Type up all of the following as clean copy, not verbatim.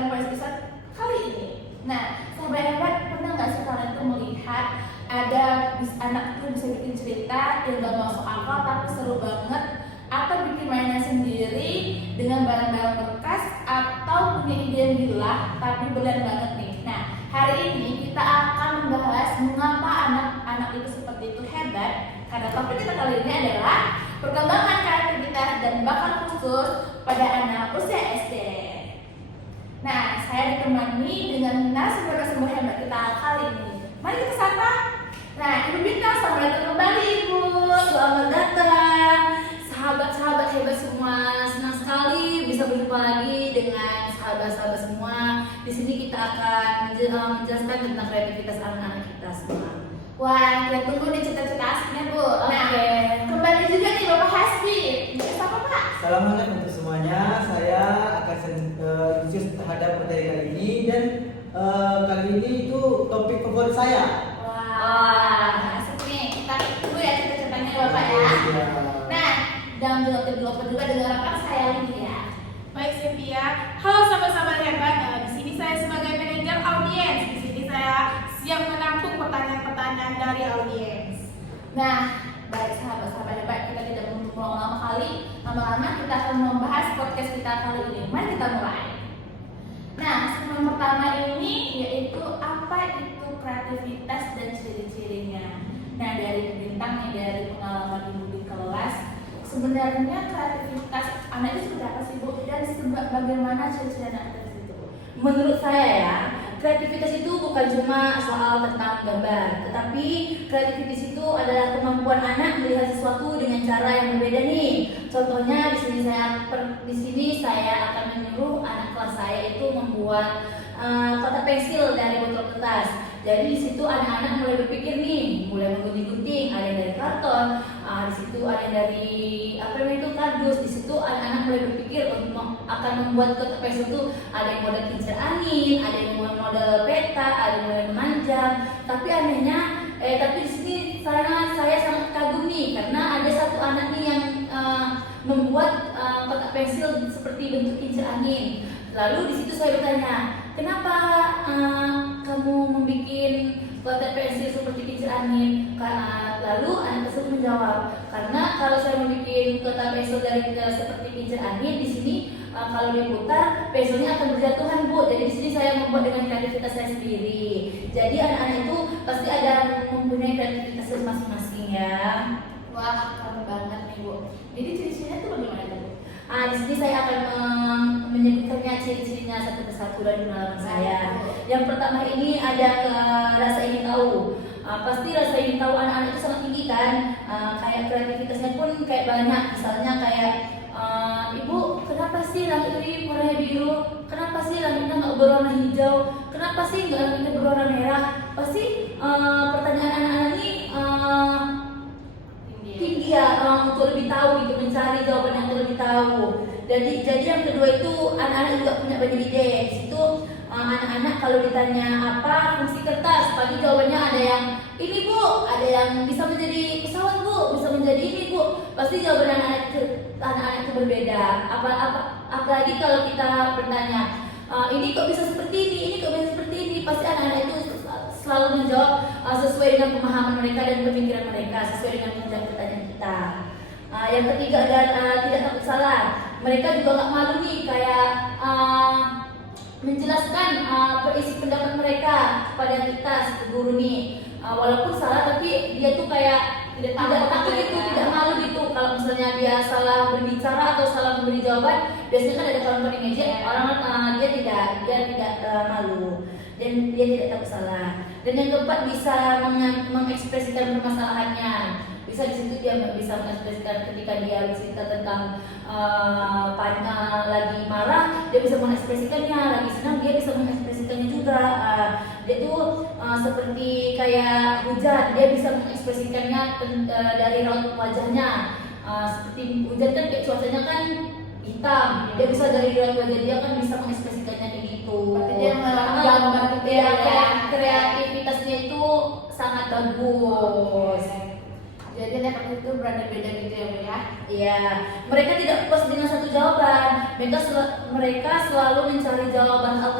dalam episode kali ini. Nah, sahabat hebat, pernah nggak sih kalian tuh melihat ada anak tuh bisa bikin cerita yang gak masuk akal tapi seru banget, atau bikin mainan sendiri dengan barang-barang bekas, atau punya ide yang gila tapi brilian banget nih. Nah, hari ini kita akan membahas mengapa anak-anak itu seperti itu hebat. Karena topik kita kali ini adalah perkembangan kreativitas dan bakat khusus pada anak usia SD. Nah, saya ditemani dengan narasumber hebat kita kali ini. Mari kita sapa. Nah, Ibu Bintang, selamat datang kembali, Ibu. Selamat datang, sahabat-sahabat hebat semua. Senang sekali bisa berjumpa lagi dengan sahabat-sahabat semua. Di sini kita akan menjelaskan tentang kreativitas anak-anak kita semua. Wah, kita tunggu nih cita-cita aslinya, Bu. Nah, Oke. kembali juga nih Bapak Hasbi. Bisa apa, Pak? Salam hangat untuk semuanya. Saya akan khusus terhadap materi kali ini dan kali ini itu topik favorit saya. Wah, asik nih. Kita tunggu ya cita-citanya Bapak ya. Iya. Nah, jangan lupa juga dengarkan saya ini ya. Baik Cynthia, halo sahabat-sahabat hebat. Di sini saya sebagai manajer audiens. Di sini saya siap menampung pertanyaan-pertanyaan dari audiens. Nah, baik sahabat-sahabat hebat, kita tidak mengulang lama-lama kita akan membahas podcast kita kali ini. Mari kita mulai. Nah, segmen pertama ini yaitu apa itu kreativitas dan ciri-cirinya. Nah, dari bintang nih, dari pengalaman ibu di kelas, sebenarnya kreativitas anak itu seperti apa sih, Bu? Dan bagaimana ciri-ciri anak itu? Menurut saya ya, kreativitas itu bukan cuma soal tentang gambar, tetapi kreativitas itu adalah kemampuan anak melihat sesuatu dengan cara yang berbeda nih. Contohnya di sini saya akan menyuruh anak kelas saya itu membuat kotak pensil dari botol kertas. Jadi di situ anak-anak mulai berpikir nih, mulai menggunting-gunting, ada yang dari karton, di situ ada yang dari kardus. Di situ anak-anak mulai berpikir untuk akan membuat kotak pensil itu ada yang model kincir angin, ada yang model peta, ada yang model memanjang. Tapi anehnya, tapi di sini saya sangat kagum nih karena ada satu anak nih yang membuat kotak pensil seperti bentuk kincir angin. Lalu di situ saya bertanya, kenapa kamu membuat kotak pensil seperti kincir angin? Lalu anak tersebut menjawab, karena kalau saya membuat kotak pensil dari seperti kincir angin, di sini kalau diputar pensilnya akan berjatuhan, Bu. Jadi di sini saya membuat dengan kreativitas saya sendiri. Jadi anak-anak itu pasti ada mempunyai kreativitas masing-masing ya. Wah, keren banget nih, Bu. Jadi ciri-cirinya itu bagaimana, Bu? Di sini saya akan menyebutkannya ciri-cirinya satu persatu dari pengalaman saya. Yang pertama ini ada rasa ingin tahu. Pasti rasa ingin tahu anak-anak itu sangat tinggi kan. Kayak kreativitasnya pun kayak banyak. Misalnya kayak Ibu, kenapa sih langit ini warna biru? Kenapa sih langitnya nggak berwarna hijau? Kenapa sih nggak langitnya berwarna merah? Pasti pertanyaan anak-anak ini tinggi ya, untuk lebih tahu gitu, mencari jawaban yang lebih tahu. Jadi yang kedua itu anak-anak juga punya banyak ide. Di situ anak-anak kalau ditanya apa fungsi kertas, pagi jawabannya ada yang ini, Bu, ada yang bisa menjadi pesawat, Bu, bisa menjadi ini, Bu. Pasti jawaban anak-anak itu berbeda. Apalagi kalau kita bertanya, ini kok bisa seperti ini kok bisa seperti ini. Pasti anak-anak itu selalu menjawab sesuai dengan pemahaman mereka dan pemikiran mereka, sesuai dengan menjawab pertanyaan kita. Yang ketiga adalah tidak takut salah. Mereka juga nggak malu nih kayak menjelaskan isi pendapat mereka kepada kita sebagai guru nih. Walaupun salah tapi dia tuh kayak tidak takut gitu, tidak malu gitu. Kalau misalnya dia salah berbicara atau salah memberi jawaban, biasanya kan ada kawan-kawan yang ngejek, dia tidak malu dan dia tidak takut salah. Dan yang keempat bisa mengekspresikan permasalahannya. Bisa di situ dia bisa mengekspresikan ketika dia bercerita tentang lagi marah, dia bisa mengekspresikannya, lagi senang dia bisa mengekspresikannya juga. Dia tuh seperti kayak hujan, dia bisa mengekspresikannya dari raut wajahnya. Seperti hujan kan kayak cuacanya kan hitam, dia bisa dari raut wajah dia kan bisa mengekspresikannya kayak gitu. Berarti dia melalui gambar gitu ya. Kreativitasnya itu sangat bagus. Jadi anak itu berani beda gitu ya, Bu ya. Iya, mereka tidak puas dengan satu jawaban. Mereka selalu mencari jawaban alternatif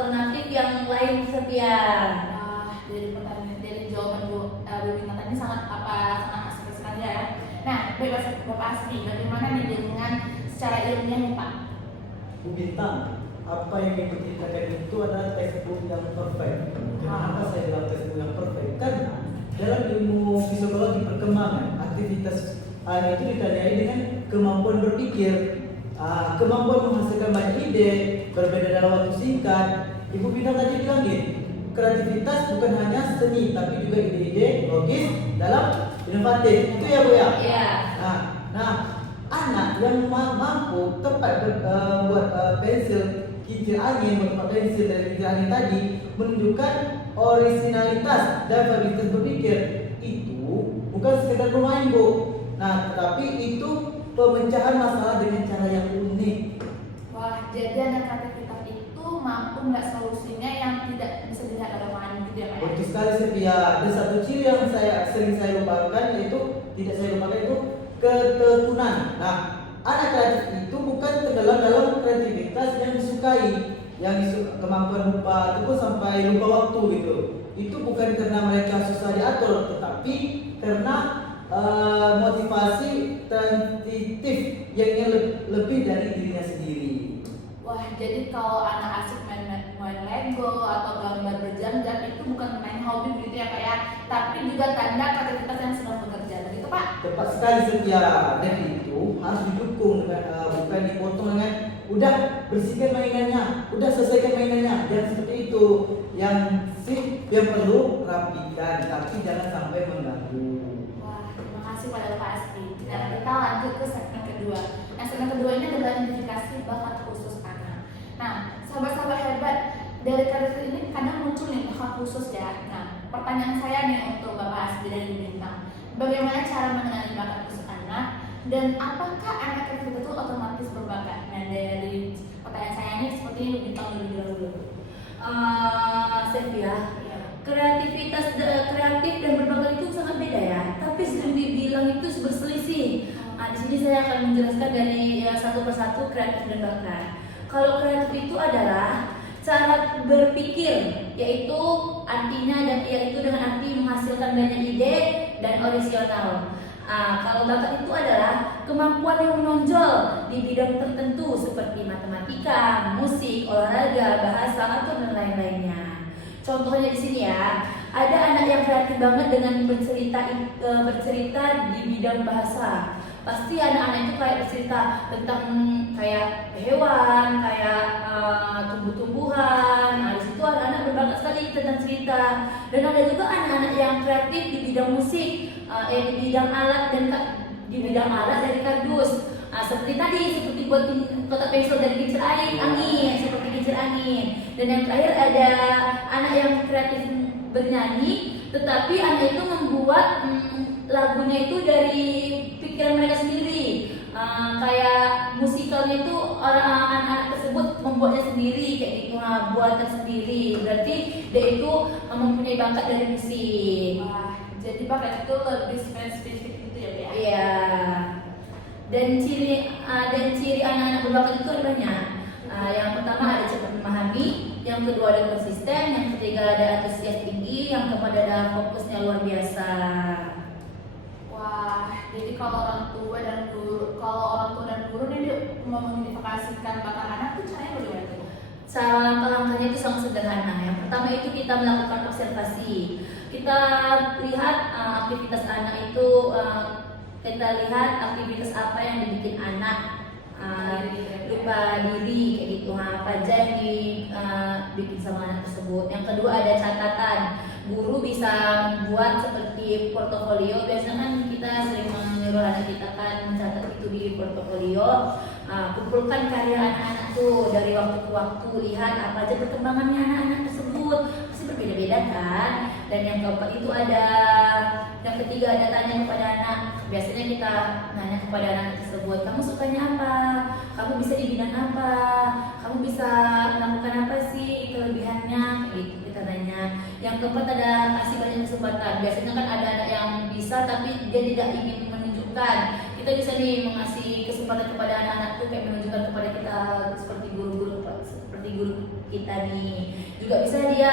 Sylvia? Wah, dari jawaban Bu Bintang tadi sangat asik sekali ya. Nah, Bapak Asri, bagaimana nih dengan secara ilmiah nih Pak? Bu Bintang, apa yang ibu ceritakan itu adalah textbook yang perfect. Kenapa saya bilang textbook yang perfect? Karena dalam ilmu fisiologi perkembangan, aktivitas anak itu ditandai dengan kemampuan berpikir, kemampuan menghasilkan banyak ide, berbeda dalam waktu singkat. Ibu Bintang tadi bilang gini, kreativitas bukan hanya seni, tapi juga ide-ide logis dalam inovatif. Itu ya Bu ya? Iya. Nah, anak yang mampu tepat buat pensil kincir angin, tempat pensil dari kincir angin tadi menunjukkan originalitas dan variatif berpikir. Itu bukan sekedar bermain Bu. Nah, tetapi itu pemecahan masalah dengan cara yang unik. Wah, jadi anak kreativitas itu mampu nggak solusinya yang tidak bisa dilihat oleh orang lain gitu ya Pak? Ya? Betul sekali Sylvia. Ada satu ciri yang sering saya lupakan, yaitu tidak saya lupakan, itu ketekunan. Nah, anak kreatif itu bukan tenggelam dalam kreativitas yang disukai, kemampuan lupa itu sampai lupa waktu gitu. Itu bukan karena mereka susah diatur, tetapi karena motivasi transitif yang lebih dari dirinya sendiri. Wah, jadi kalau anak asik main Lego atau gambar berjam-jam itu bukan main hobi gitu ya Pak ya, tapi juga tanda kreativitas yang sedang bekerja, begitu Pak? Tepat sekali Sylvia. Dan itu harus didukung dengan bukan dipotong dengan udah bersihkan mainannya, udah selesaikan mainannya. Jangan seperti itu. Yang perlu rapikan, tapi jangan sampai mengganggu. Wah, terima kasih pada Pak Asri. Nah, kita lanjut ke segmen kedua. Nah, segmen kedua ini adalah identifikasi bakat khusus anak. Nah, sahabat-sahabat hebat, dari karir ini kadang muncul nih bakat khusus ya. Nah, pertanyaan saya nih untuk Bapak Asri dari Bintang, bagaimana cara mengenali bakat khusus anak dan apakah anak kreatif itu otomatis berbakat? Nah, dari pertanyaan saya ini seperti ini Bintang lebih dahulu. Sylvia, kreativitas kreatif dan berbakat itu sangat beda ya. Tapi sering dibilang itu berselisih. Di sini saya akan menjelaskan dari satu persatu kreatif dan bakat. Kalau kreatif itu adalah cara berpikir, yaitu artinya dan yaitu dengan arti menghasilkan banyak ide dan orisinal. Kalau bakat itu adalah kemampuan yang menonjol di bidang tertentu seperti matematika, musik, olahraga, bahasa atau dan lain-lainnya. Contohnya di sini ya, ada anak yang kreatif banget dengan bercerita di bidang bahasa. Pasti anak-anak itu kayak bercerita tentang kayak hewan, kayak tumbuh-tumbuhan. Nah, di situ anak-anak berbakat sekali tentang cerita. Dan ada juga anak-anak yang kreatif di bidang musik, di bidang alat dari kardus. Seperti buat kotak pensil dari kincir angin, seperti kincir angin. Dan yang terakhir ada anak yang kreatif bernyanyi, tetapi anak itu membuat lagunya itu dari pikiran mereka sendiri. Kayak musikalnya itu anak-anak tersebut membuatnya sendiri kayak gitu, buatan sendiri. Berarti dia itu mempunyai bakat dari musik. Wah, jadi bakat itu lebih spesifik gitu ya Pak? Iya. Dan ciri anak-anak berbakat itu ada banyak. Yang pertama ada cepat memahami, yang kedua ada konsisten, yang ketiga ada antusias tinggi, yang keempat ada fokusnya luar biasa. Wah, jadi kalau orang tua dan guru nih dia mau mengidentifikasikan bakat anak tuh caranya bagaimana tuh? Cara langkah-langkahnya itu sangat sederhana. Yang pertama itu kita melakukan observasi. Kita lihat aktivitas anak itu, kita lihat aktivitas apa yang dibikin anak lupa diri kayak gitu. Apa aja yang dibikin sama anak tersebut. Yang kedua ada catatan. Guru bisa buat seperti portofolio. Biasanya kan kita sering menyuruh anak kita kan mencatat itu di portofolio. Kumpulkan karya anak-anak tuh dari waktu ke waktu, lihat apa aja perkembangannya anak-anak tersebut, pasti berbeda-beda kan. Dan yang keempat itu ada, yang ketiga ada tanya kepada anak. Biasanya kita nanya kepada anak tersebut, kamu sukanya apa, kamu bisa di bidang apa, kamu bisa melakukan apa sih kelebihannya, gitu kita nanya. Yang keempat ada kasih banyak kesempatan. Biasanya kan ada anak yang bisa tapi dia tidak ingin menunjukkan. Kita bisa nih mengasih kesempatan kepada anak-anak tuh kayak menunjukkan kepada kita seperti guru kita nih. Juga bisa dia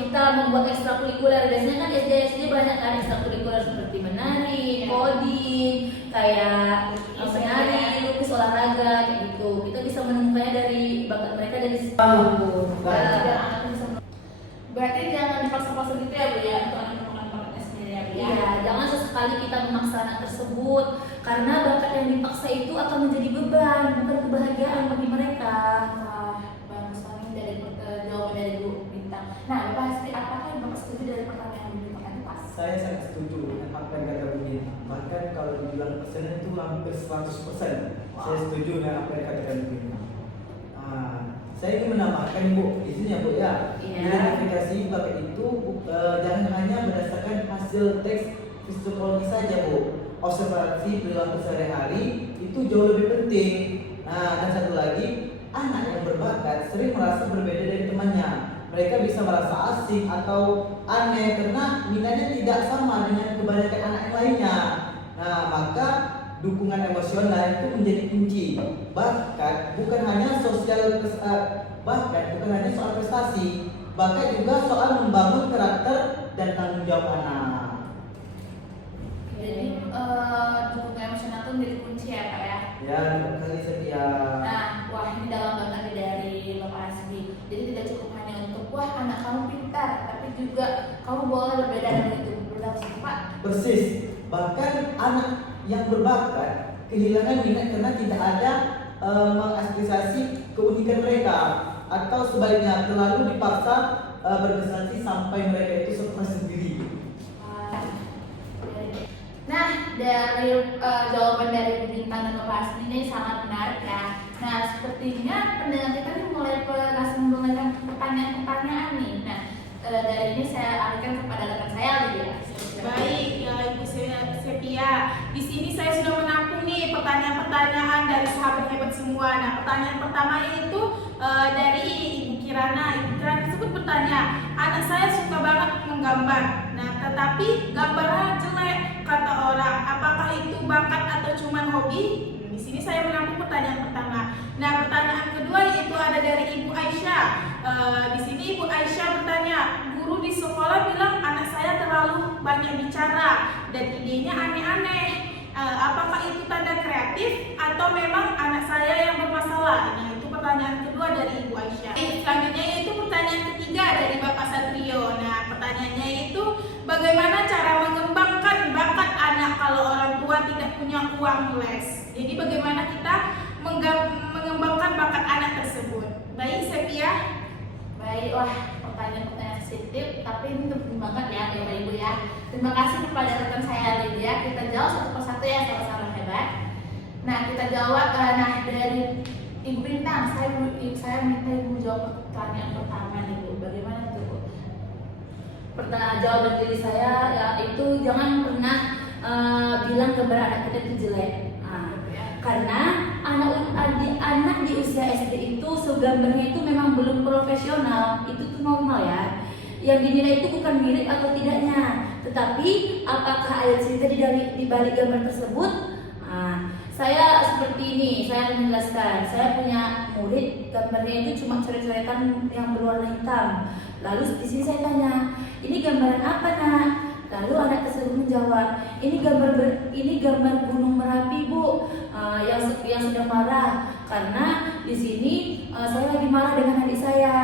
kita membuat ekstrakurikuler. Biasanya kan SD banyak kan ekstrakurikuler seperti menari, coding, kayak menari, lukis, olahraga kayak gitu. Kita bisa menemukannya dari bakat mereka dari situ. Berarti jangan dipaksa-paksa gitu ya Bu ya untuk anak bakatnya sendiri ya Bu ya. Iya, jangan sesekali kita memaksa anak tersebut karena bakat yang dipaksa itu akan menjadi beban, bukan kebahagiaan bagi mereka. Wah, bagus sekali dari jawaban dari Bu Bintang. Nah, Bapak Hasri, apakah Bapak setuju dari pertanyaan yang Bu Bintang tadi pas? Saya sangat setuju dengan apa yang kata Bu Bintang. Bahkan kalau dibilang persennya itu hampir 100%. Saya setuju dengan apa yang katakan Bu Bintang. Saya ingin menambahkan Bu, izinnya Bu ya. Iya. Identifikasi bakat itu jangan hanya berdasarkan hasil teks psikologi saja Bu. Observasi perilaku sehari-hari itu jauh lebih penting. Nah, dan satu lagi, anak yang berbakat sering merasa berbeda dari temannya. Mereka bisa merasa asing atau aneh karena minatnya tidak sama dengan kebanyakan anak yang lainnya. Nah, maka dukungan emosional itu menjadi kunci. Bakat bukan hanya soal prestasi, bakat juga soal membangun karakter dan tanggung jawab anak. Jadi dukungan emosional itu menjadi kunci ya Pak ya. Ya, kali setia. Nah, wah ini dalam banget nih dari Bapak Hasbi. Jadi tidak cukup hanya untuk wah anak kamu pintar, tapi juga kamu boleh berbeda dari itu. Benar sih Pak? Persis. Bahkan anak yang berbakat kehilangan minat karena tidak ada mengapresiasi keunikan mereka, atau sebaliknya terlalu dipaksa berprestasi sampai mereka itu stres sendiri. Nah, dari jawaban dari Bu Bintang dan Bapak Hasbi ini sangat menarik ya. Nah, sepertinya pendengar kita ini mulai langsung menanyakan pertanyaan-pertanyaan nih. Nah, dari ini saya alihkan kepada rekan saya Lydia. Baik, ya Ibu Sepia. Di sini saya sudah menampung nih pertanyaan-pertanyaan dari sahabat hebat semua. Nah, pertanyaan pertama itu dari Ibu Kirana. Ibu Kirana tersebut bertanya, anak saya suka banget menggambar. Nah, tetapi gambarnya jelek kata orang. Apakah itu bakat atau cuma hobi? Di sini saya menampung pertanyaan pertama. Nah, pertanyaan kedua yaitu ada dari Ibu Aisyah. Di sini Ibu Aisyah bertanya, guru di sekolah bilang anak saya terlalu banyak bicara dan idenya aneh-aneh. Apakah itu tanda kreatif atau memang anak saya yang bermasalah? Nah, itu pertanyaan kedua dari Ibu Aisyah. Selanjutnya yaitu pertanyaan ketiga dari Bapak Satrio. Nah, pertanyaannya itu bagaimana cara mengembangkan bakat anak kalau orang tua tidak punya uang les? Jadi bagaimana kita mengembangkan bakat anak tersebut? Baik, Sepia. Baik, wah pertanyaan-pertanyaan sensitif, tapi ini penting banget ya Bapak Ibu ya. Terima kasih kepada rekan saya Lydia. Kita jawab satu persatu ya sama-sama hebat. Nah kita jawab, nah dari Ibu Bintang, saya minta Ibu jawab pertanyaan pertama nih Bu. Bagaimana tuh Bu? Pertanyaan jawaban diri saya ya itu jangan pernah bilang gambar anak kita itu jelek. Karena anak di usia SD itu gambarnya itu memang belum profesional, itu tuh normal ya. Yang dinilai itu bukan mirip atau tidaknya, tetapi apakah ada cerita di balik gambar tersebut. Saya seperti ini, saya akan menjelaskan. Saya punya murid gambarnya itu cuma coret-coretan yang berwarna hitam. Lalu di sini saya tanya, ini gambaran apa nak? Lalu anak tersebut menjawab, ini gambar Gunung Merapi Bu, yang sedang marah karena di sini saya lagi marah dengan adik saya.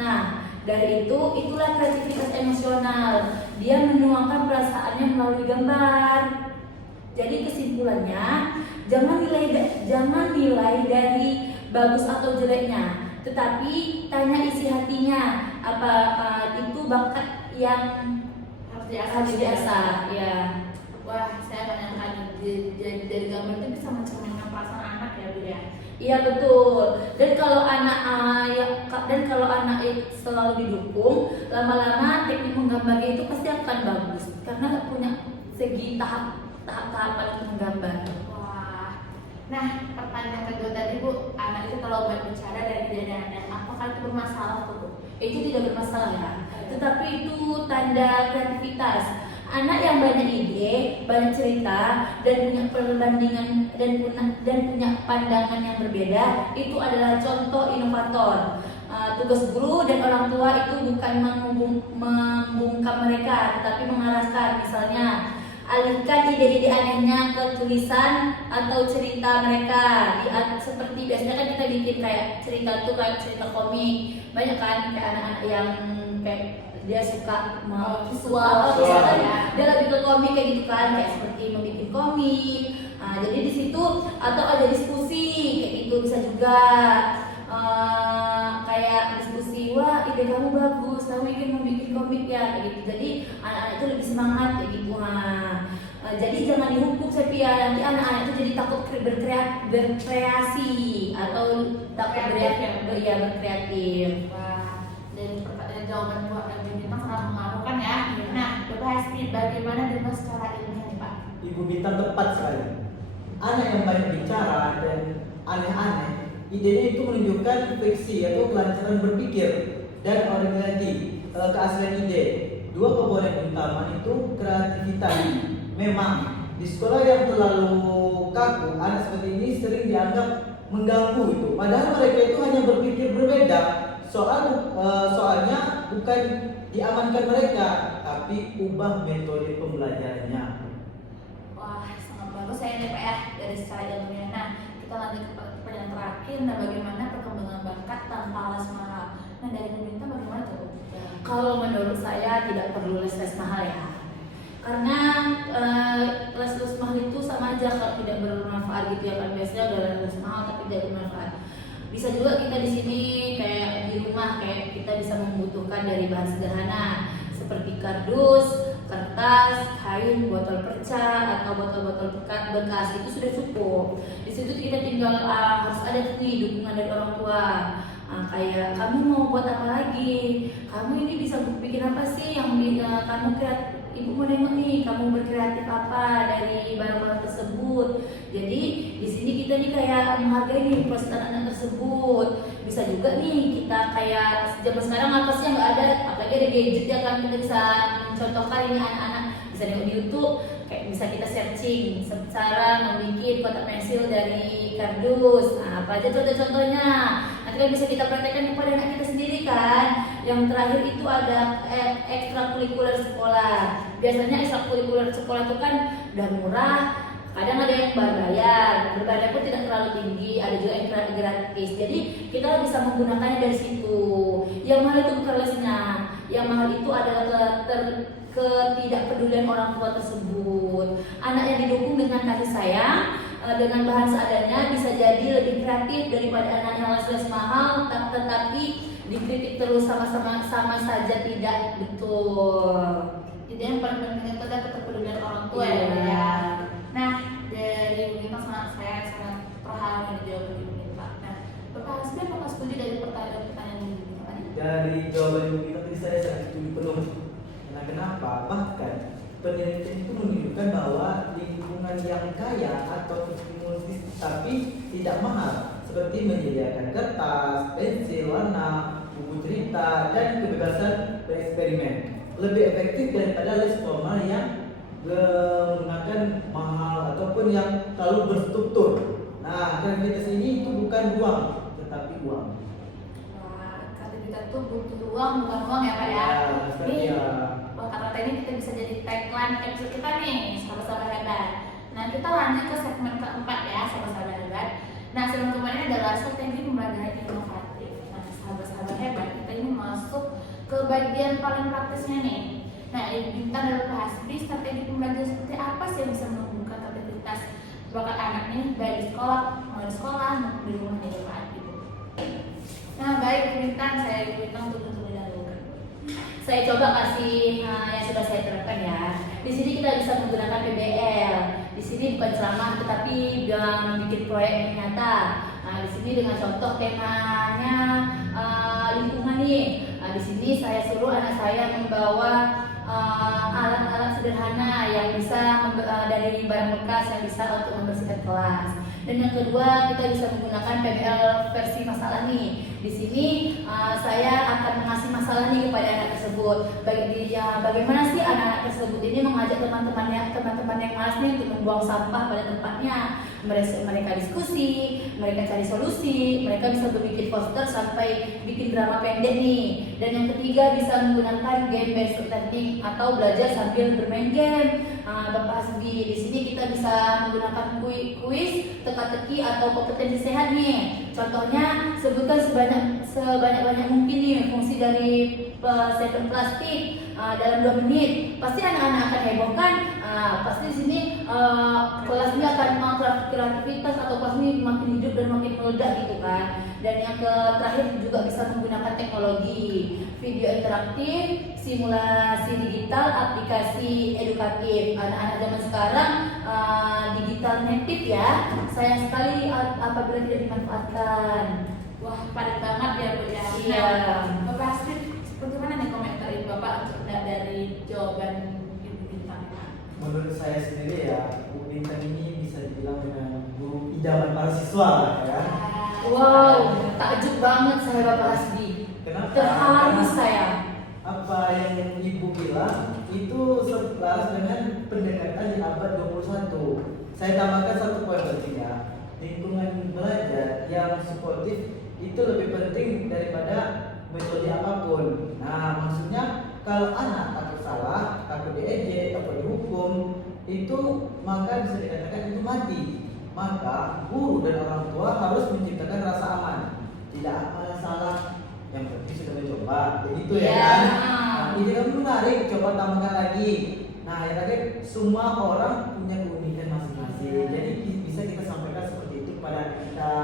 Nah dari itulah kreativitas emosional. Dia menuangkan perasaannya melalui gambar. Jadi kesimpulannya jangan nilai dari bagus atau jeleknya, tetapi tanya isi hatinya apa itu bakat yang harus diasah ya. Wah, saya banyak dari gambar itu bisa mencerminkan perasaan anak ya Bu ya. Iya betul. Dan kalau anak selalu didukung, lama-lama teknik menggambarnya itu pasti akan bagus karena punya segi tahap-tahapan untuk menggambar. Wah. Nah, pertanyaan kedua tadi Bu, anak itu kalau banyak bicara dan tidak ada, apakah itu bermasalah tuh Bu? Itu tidak bermasalah ya. Tetapi itu tanda kreativitas. Anak yang banyak ide, banyak cerita, dan punya perbandingan punya pandangan yang berbeda, itu adalah contoh inovator. Tugas guru dan orang tua itu bukan membungkam mereka, tetapi mengarahkan. Misalnya, alihkan ide-ide anehnya ke tulisan atau cerita mereka. Seperti biasanya kan kita bikin kayak cerita tuh kayak cerita komik. Banyak kan kayak anak-anak yang kayak dia suka visual, ya. dia lebih ke komik kayak gitu kan, kayak seperti membuat komik. Jadi di situ atau ada diskusi kayak gitu bisa juga. Kayak diskusi, wah ide kamu bagus, kamu ingin membuat komik ya kayak gitu. Jadi anak-anak itu lebih semangat kayak gitu. Jadi jangan dihukum Sepia, nanti anak-anak itu jadi takut berkreasi atau takut berkreatif. Wah, dari jawaban buat Bintang sangat mengaruhkan ya. Nah, Bapak Hasbi, bagaimana dengan secara ilmiah nih Pak? Ibu Bintang tepat sekali. Anak yang banyak bicara dan aneh-aneh, idenya itu menunjukkan fiksi atau kelancaran berpikir dan originality, keaslian ide. Dua komponen utama itu kreativitas. Memang di sekolah yang terlalu kaku, anak seperti ini sering dianggap mengganggu itu. Padahal mereka itu hanya berpikir berbeda. Soalnya bukan diamankan mereka, tapi ubah metode pembelajarannya. Wah, sangat bagus saya nih Pak ya dari secara ilmiah. Nah, kita lanjut ke pertanyaan terakhir. Nah, bagaimana perkembangan bakat tanpa les mahal? Nah, dari Bintang bagaimana tuh? Kalau menurut saya tidak perlu les mahal ya, karena les mahal itu sama aja kalau tidak bermanfaat gitu ya kan. Biasanya udah les mahal tapi tidak bermanfaat. Bisa juga kita di sini kayak di rumah kayak kita bisa membutuhkan dari bahan sederhana seperti kardus, kertas, kain, botol perca atau botol-botol bekas itu sudah cukup. Di situ kita tinggal harus ada nih dukungan dari orang tua. Kayak kamu mau buat apa lagi? Kamu ini bisa bikin apa sih yang kamu kreatif? Ibu mau nengok nih, kamu berkreatif apa dari barang-barang tersebut. Jadi di sini kita nih kayak menghargai nih proses anak-anak tersebut. Bisa juga nih kita kayak zaman sekarang apa sih yang nggak ada, apalagi ada gadget ya kan, kita bisa mencontohkan ini anak-anak bisa nengok di YouTube, kayak bisa kita searching cara membuat kotak pensil dari kardus. Nah, apa aja contoh-contohnya. Nanti kan bisa kita praktekkan kepada anak kita sendiri kan. Yang terakhir itu ada ekstrakurikuler sekolah. Biasanya ekstrakurikuler sekolah itu kan udah murah, kadang ada yang berbayar pun tidak terlalu tinggi, ada juga yang gratis. Jadi kita bisa menggunakannya dari situ. Yang mahal itu bukan lesnya, yang mahal itu adalah ketidakpedulian orang tua tersebut. Anak yang didukung dengan kasih sayang, dengan bahan seadanya bisa jadi lebih kreatif daripada anak yang les mahal tetapi dikritik terus sama saja tidak betul. Jadi yang paling penting itu adalah kepedulian orang tua Iya. ya. Nah, dari Bintang saya sangat terharu dengan jawaban Ibu Bintang. Nah, Bapak Hasbi apakah setuju dari pertanyaan Ibu Bintang tadi? Dari jawaban Ibu Bintang tadi saya sangat setuju penuh. Nah, kenapa? Bahkan penelitian itu menunjukkan bahwa lingkungan yang kaya atau stimulus tapi tidak mahal, seperti menyediakan kertas, pensil, warna, buku cerita, dan kebebasan bereksperimen, lebih efektif daripada les formal yang menggunakan mahal ataupun yang terlalu berstruktur. Nah, kreativitas ini itu bukan uang, tetapi uang. Wah, kreativitas itu butuh uang bukan uang ya Pak ya. Seperti Nih, ya. kata-kata ini kita bisa jadi tagline episode kita nih, sahabat-sahabat hebat. Nah, kita lanjut ke segmen keempat ya, sahabat-sahabat hebat. Nah, segmen keempat ini adalah strategi pembelajaran inovatif. Nah, sahabat-sahabat hebat, kita ini masuk ke bagian paling praktisnya nih. Nah, Bintang dan Pak Hasbi, strategi pembelajaran seperti apa sih yang bisa menumbuhkan kreativitas bakat anak nih, baik di sekolah, maupun di rumah nih Pak Hasbi. Nah, baik Bintang, saya Bintang untuk terlebih dahulu. Saya coba kasih yang sudah saya terapkan ya. Di sini kita bisa menggunakan PBL. Di sini bukan ceramah tetapi bikin proyek yang nyata. Nah, di sini dengan contoh temanya lingkungan nih. Nah, di sini saya suruh anak saya membawa alat-alat sederhana yang bisa dari barang bekas yang bisa untuk membersihkan kelas. Dan yang kedua, kita bisa menggunakan PBL versi masalah nih. Di sini saya akan mengasih masalah nih kepada anak tersebut. Bagaimana sih anak-anak tersebut ini mengajak teman-teman yang malas nih untuk membuang sampah pada tempatnya. mereka diskusi, mereka cari solusi, mereka bisa berbikin poster sampai bikin drama pendek nih. Dan yang ketiga bisa menggunakan game based learning atau belajar sambil bermain game. Bapak Hasbi, di sini kita bisa menggunakan kuis, teka-teki atau kompetensi sehat nih. Contohnya sebutkan sebanyak mungkin nih fungsi dari sedotan plastik dalam 2 menit. Pasti anak-anak akan heboh kan? Pasti di sini kelasnya akan kreativitas atau kelas ini makin hidup dan makin meledak gitu kan. Dan yang terakhir juga bisa menggunakan teknologi, video interaktif, simulasi digital, aplikasi edukatif. Anak-anak zaman sekarang digital native ya. Sayang sekali apabila tidak dimanfaatkan. Wah, padat banget ya Bu ya. Iya. Nah, Bapak Hasbi, bagaimana nih komentar Ibu Bapak untuk dari jawaban Ibu Bintang? Menurut saya sendiri ya, Bu Bintang ini bisa dibilang dengan guru idaman para siswa lah ya. Wow, takjub banget saya Bapak Hasbi. Kenapa? Terharu Karena saya. apa yang Ibu bilang itu selaras dengan pendekatan di abad 21. Saya tambahkan satu poin penting ya. Lingkungan belajar yang suportif itu lebih penting daripada metode apapun. Nah, maksudnya kalau anak takut salah, takut diejek, takut dihukum, itu maka bisa dikatakan itu mati. Maka guru dan orang tua harus menciptakan rasa aman. Tidak apa salah, yang penting sudah mencoba. Begitu ya kan? Nah, ide kamu menarik, coba tambahkan lagi. Nah, yang terakhir, semua orang punya keunikan masing-masing. Jadi bisa kita sampaikan seperti itu kepada kita.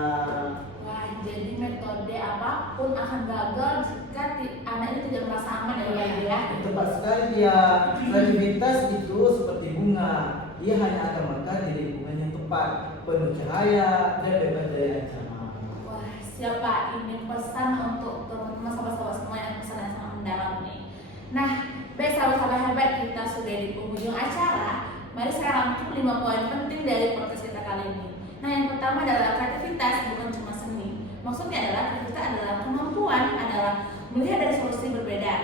Wah, jadi metode apapun akan gagal jika anak itu tidak merasa aman ya Bapak ya. Tepat sekali ya. Kreativitas itu seperti bunga. Dia hanya akan mekar di lingkungan yang tepat, penuh cahaya dan bebas dari ancaman. Wah, siapa ini pesan untuk teman-teman sahabat-sahabat semua yang pesan yang sangat mendalam nih. Nah, baik sahabat-sahabat hebat, kita sudah di penghujung acara. Mari saya rangkum 5 poin penting dari podcast kita kali ini. Nah, yang pertama adalah kreativitas bukan cuma seni. Maksudnya adalah kreativitas adalah kemampuan adalah melihat dari solusi berbeda.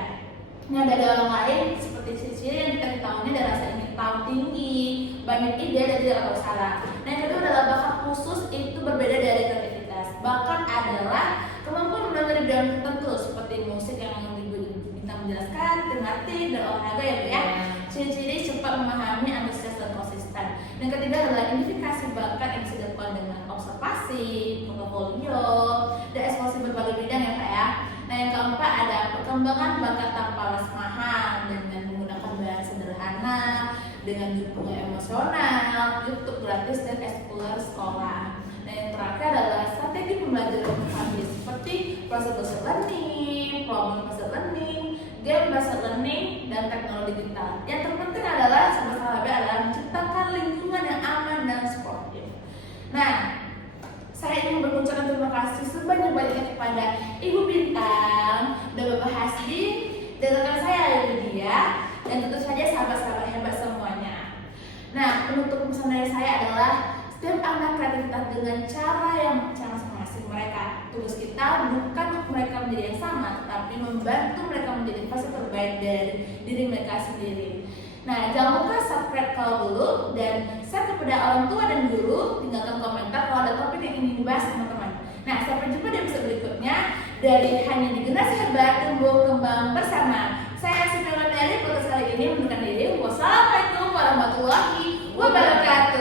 Nah, dari orang lain seperti ciri-ciri yang kita ketahui ada rasa ingin tahu tinggi, banyak ide dan tidak tahu salah. Nah, yang kedua adalah bakat khusus itu berbeda dari kreativitas. Bakat adalah kemampuan mendengar di bidang tertentu seperti musik yang Ibu Bintang menjelaskan, tematik dan olahraga ya Bu ya. Ciri-ciri cepat memahami, antusias dan konsisten. Dan ketiga adalah identifikasi bakat yang bisa dilakukan dengan observasi, portofolio, dan eksplorasi berbagai bidang ya Pak ya. Nah, yang keempat ada perkembangan bakat tanpa alas mahal dengan menggunakan bahan sederhana, dengan dukungan emosional, YouTube gratis dan eksplor sekolah. Nah, yang terakhir adalah strategi pembelajaran berbasis seperti process learning, problem based learning, game based learning, dan teknologi digital. Yang terpenting adalah sama-sama adalah menciptakan lingkungan yang aman dan sportif. Nah, saya ingin mengucapkan terima kasih sebanyak-banyaknya kepada Ibu Bintang dan Bapak Hasbi dan rekan saya Lydia dan tentu saja sahabat-sahabat hebat semuanya. Nah, penutup pesan dari saya adalah setiap anak kreativitas dengan cara yang masing-masing mereka. Tugas kita bukan untuk mereka menjadi yang sama, tetapi membantu mereka menjadi versi terbaik dari diri mereka sendiri. Nah, jangan lupa subscribe kalau dulu dan share kepada orang tua dan guru. Tinggalkan komentar kalau ada topik yang ingin dibahas teman-teman. Nah, sampai jumpa di episode berikutnya dari Hanya di Generasi Hebat Tumbuh Kembang Bersama. Saya Siti Nurhayati, podcast kali ini mengundurkan diri. Wassalamualaikum warahmatullahi wabarakatuh.